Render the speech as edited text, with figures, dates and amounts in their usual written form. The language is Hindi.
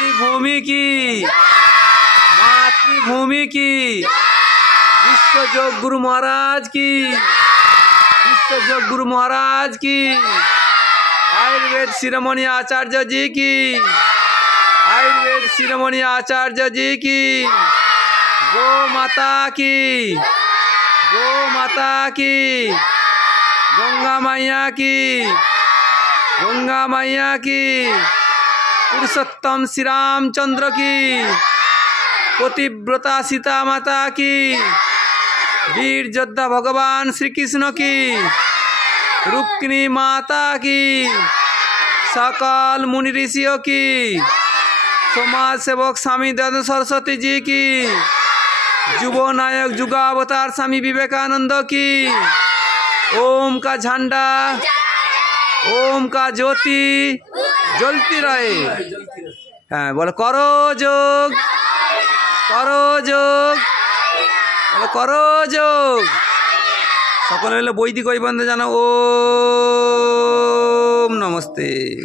मातृभूमि की, मातृभूमि की, विश्व योग गुरु महाराज की, विश्व योग गुरु महाराज की, आयुर्वेद शिरोमणि आचार्य जी की, आयुर्वेद शिरोमणि आचार्य जी की, गो माता की, गो माता की, गंगा मैया की, गंगा मैया की, पुरुषोत्तम श्री रामचंद्र की, पतिव्रता सीता माता की, वीर योद्धा भगवान श्री कृष्ण की, रुक्मिणी माता की, सकल मुनि ऋषियों की, समाज सेवक स्वामी दयानंद सरस्वती जी की, युव नायक युगावतार स्वामी विवेकानंद की, ओम का झंडा, ओम का ज्योति जलती रहे। हाँ बोलो करो जोग, करो जोग, बोलो करो जोग। सकल मिले বৈদিক অভিবন্দন জানাও। ओम नमस्ते।